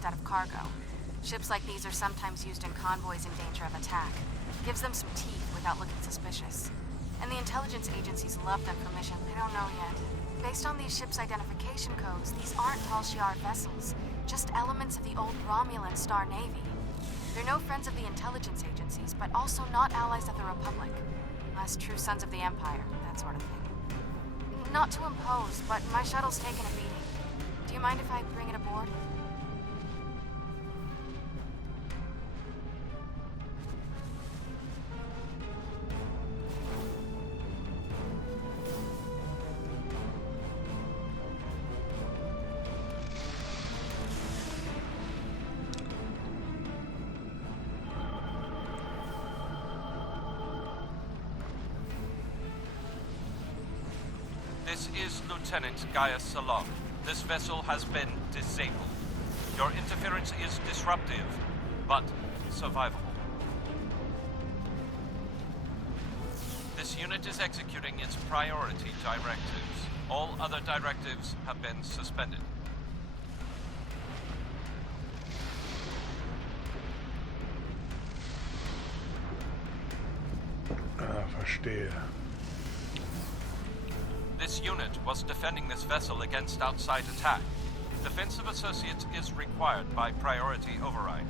instead of cargo. Ships like these are sometimes used in convoys in danger of attack. Gives them some teeth without looking suspicious. And the intelligence agencies love them for missions they don't know yet. Based on these ships' identification codes, these aren't Tal Shiar vessels, just elements of the old Romulan Star Navy. They're no friends of the intelligence agencies, but also not allies of the Republic. Last true sons of the Empire, that sort of thing. Not to impose, but my shuttle's taken a beating. Do you mind if I bring it aboard? This is Lieutenant Gaius Salon. This vessel has been disabled. Your interference is disruptive, but survivable. This unit is executing its priority directives. All other directives have been suspended. Verstehe. This unit was defending this vessel against outside attack. Defense of associates is required by priority override.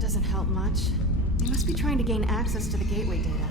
Doesn't help much. They must be trying to gain access to the gateway data.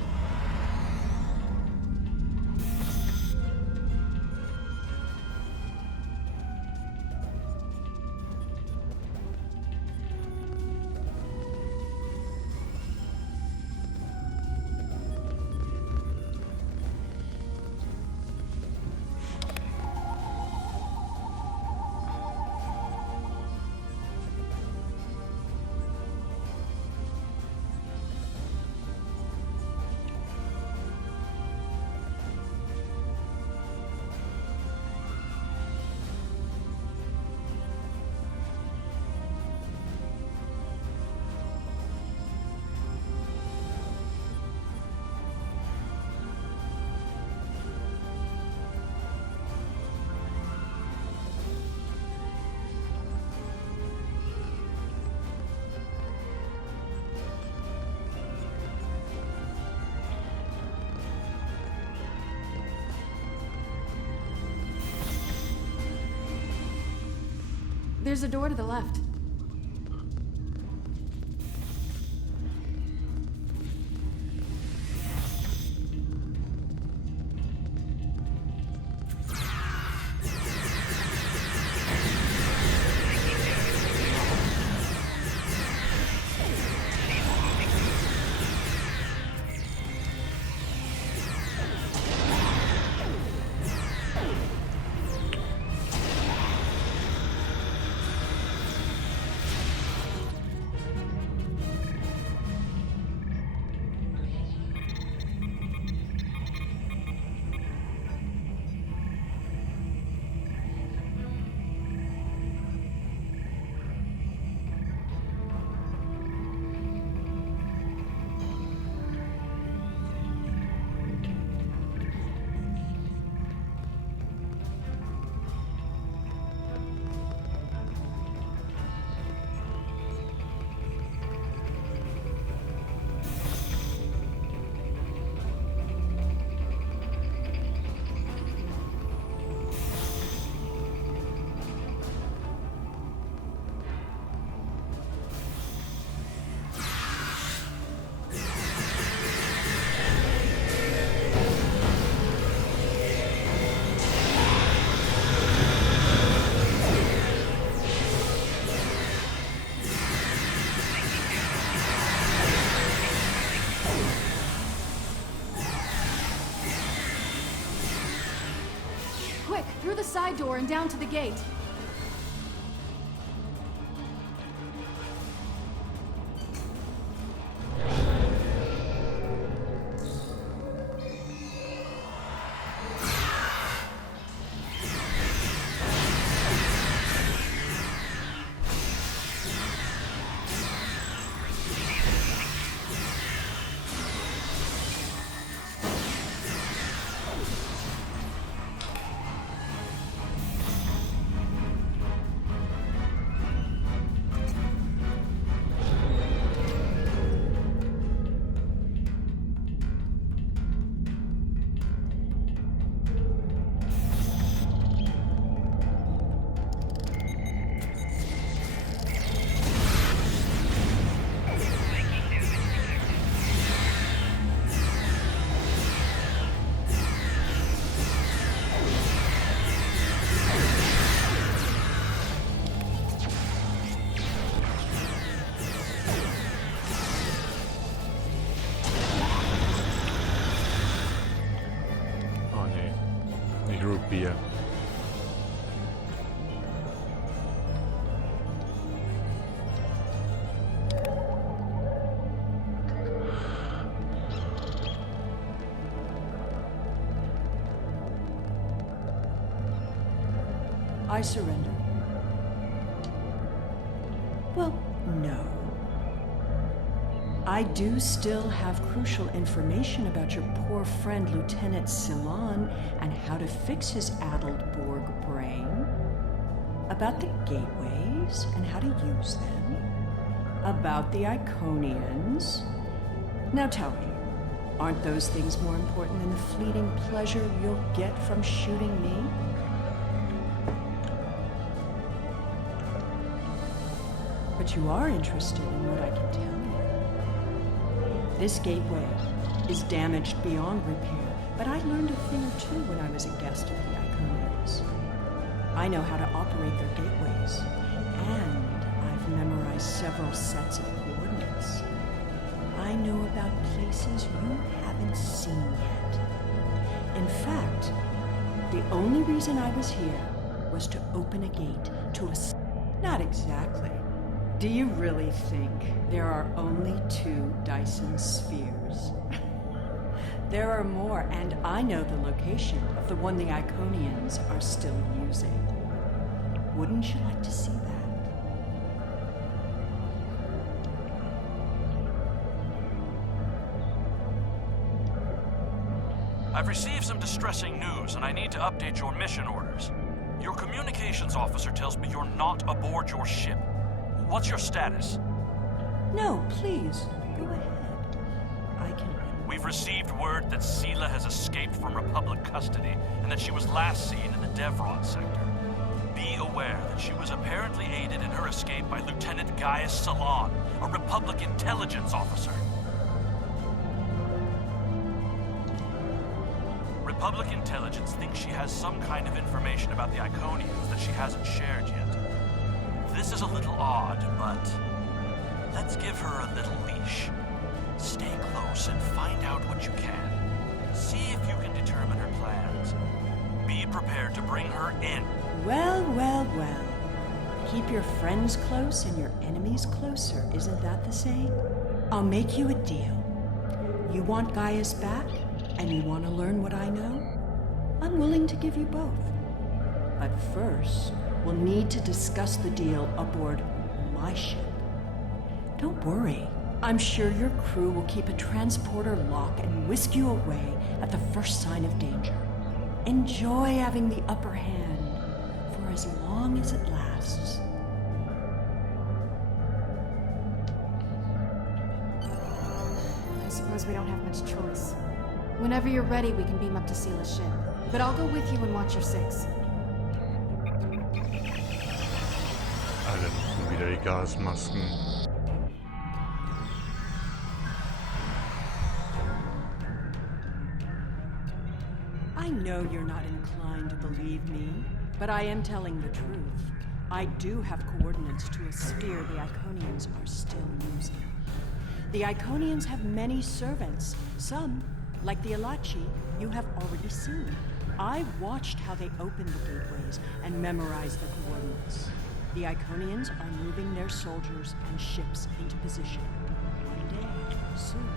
There's a door to the left. Quick, through the side door and down to the gate. Bier. I surrender. Well, no. I do still have crucial information about your poor friend Lieutenant Ceylon and how to fix his addled Borg brain, about the gateways and how to use them, about the Iconians. Now tell me, aren't those things more important than the fleeting pleasure you'll get from shooting me? But you are interested in what I can tell you. This gateway is damaged beyond repair, but I learned a thing or two when I was a guest of the Iconians. I know how to operate their gateways, and I've memorized several sets of coordinates. I know about places you haven't seen yet. In fact, the only reason I was here was to open a gate to a... Not exactly. Do you really think there are only 2 Dyson spheres? There are more, and I know the location of the one the Iconians are still using. Wouldn't you like to see that? I've received some distressing news, and I need to update your mission orders. Your communications officer tells me you're not aboard your ship. What's your status? No, please, go ahead. I can wait. We've received word that Sela has escaped from Republic custody, and that she was last seen in the Devron sector. Be aware that she was apparently aided in her escape by Lieutenant Gaius Salon, a Republic intelligence officer. Republic intelligence thinks she has some kind of information about the Iconians that she hasn't shared yet. This is a little odd, but let's give her a little leash. Stay close and find out what you can. See if you can determine her plans. Be prepared to bring her in. Well, well, well. Keep your friends close and your enemies closer, isn't that the saying? I'll make you a deal. You want Gaius back, and you want to learn what I know? I'm willing to give you both. But first, we'll need to discuss the deal aboard my ship. Don't worry. I'm sure your crew will keep a transporter lock and whisk you away at the first sign of danger. Enjoy having the upper hand for as long as it lasts. I suppose we don't have much choice. Whenever you're ready, we can beam up to Sela's ship. But I'll go with you and watch your six. Alle nutzen wieder die Gasmasken. I know you're not inclined to believe me, but I am telling the truth. I do have coordinates to a sphere the Iconians are still using. The Iconians have many servants. Some, like the Alachi, you have already seen. I watched how they opened the gateways and memorized the coordinates. The Iconians are moving their soldiers and ships into position. One day, soon,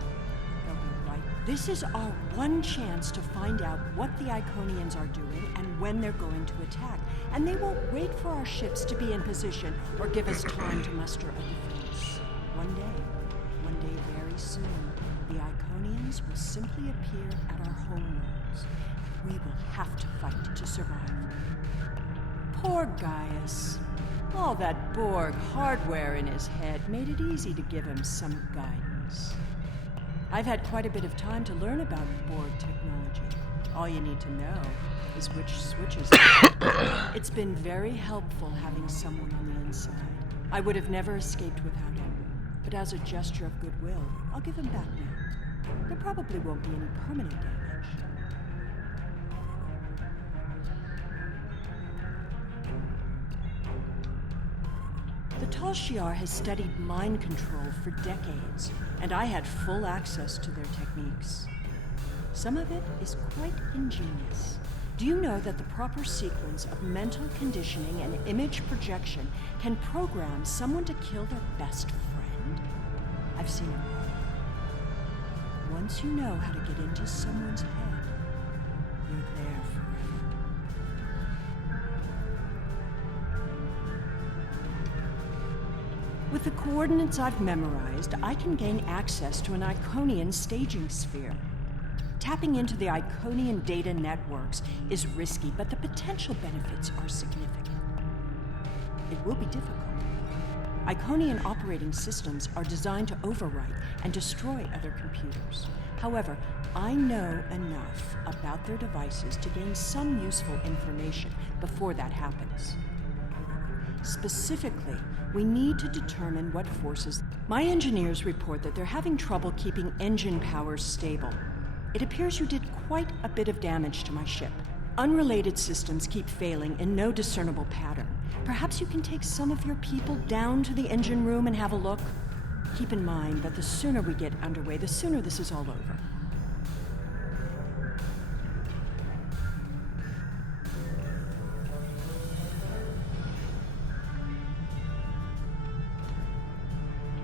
they'll be right. This is our one chance to find out what the Iconians are doing and when they're going to attack. And they won't wait for our ships to be in position or give us time to muster a defense. One day very soon, the Iconians will simply appear at our homeworlds. We will have to fight to survive. Poor Gaius. All that Borg hardware in his head made it easy to give him some guidance. I've had quite a bit of time to learn about Borg technology. All you need to know is which switches. It's been very helpful having someone on the inside. I would have never escaped without him. But as a gesture of goodwill, I'll give him back now. There probably won't be any permanent damage. The Tal Shiar has studied mind control for decades, and I had full access to their techniques. Some of it is quite ingenious. Do you know that the proper sequence of mental conditioning and image projection can program someone to kill their best friend? I've seen it work. Once you know how to get into someone's head, you're there forever. With the coordinates I've memorized, I can gain access to an Iconian staging sphere. Tapping into the Iconian data networks is risky, but the potential benefits are significant. It will be difficult. Iconian operating systems are designed to overwrite and destroy other computers. However, I know enough about their devices to gain some useful information before that happens. Specifically, we need to determine what forces. My engineers report that they're having trouble keeping engine power stable. It appears you did quite a bit of damage to my ship. Unrelated systems keep failing in no discernible pattern. Perhaps you can take some of your people down to the engine room and have a look? Keep in mind that the sooner we get underway, the sooner this is all over.